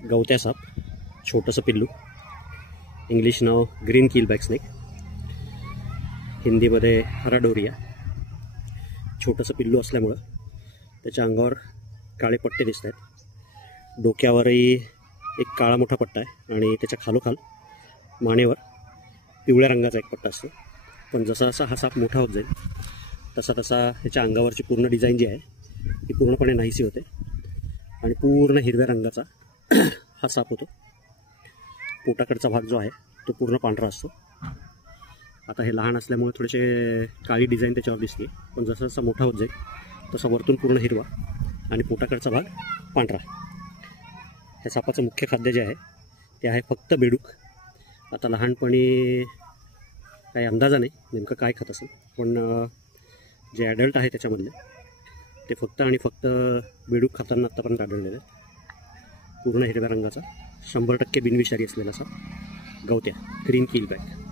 गवत्या साप, छोटंसं पिल्लू. इंग्लिश नाव ग्रीन कीलबॅक स्नेक, हिंदीमध्ये हराडोरिया. छोटंसं पिल्लू असल्यामुळं त्याच्या अंगावर काळे पट्टे दिसत आहेत. डोक्यावरही एक काळा मोठा पट्टा आहे आणि त्याच्या खालोखाल मानेवर पिवळ्या रंगाचा एक पट्टा असतो. पण जसा जसा हा साप मोठा होत जाईल तसा तसा ह्याच्या अंगावरची पूर्ण डिझाईन जी आहे ती पूर्णपणे नाहीशी होते आणि पूर्ण हिरव्या रंगाचा हा साप होतो. पोटाकडचा भाग जो आहे तो पूर्ण पांढरा असतो. आता हे लहान असल्यामुळे थोडेसे काळी डिझाईन त्याच्यावर दिसते, पण जसा जसा मोठा होत जाईल तसा वरतून पूर्ण हिरवा आणि पोटाकडचा भाग पांढरा. ह्या सापाचं मुख्य खाद्य जे आहे ते आहे फक्त बेडूक. आता लहानपणी काही अंदाजा नाही नेमकं काय खात असेल, पण जे ॲडल्ट आहे त्याच्यामधले ते फक्त आणि फक्त बेडूक खाताना आत्तापर्यंत आढळलेले आहेत. पूर्ण हिरव्या रंगाचा 100% बिनविषारी असलेला असा गवत्या ग्रीन कीलबॅक.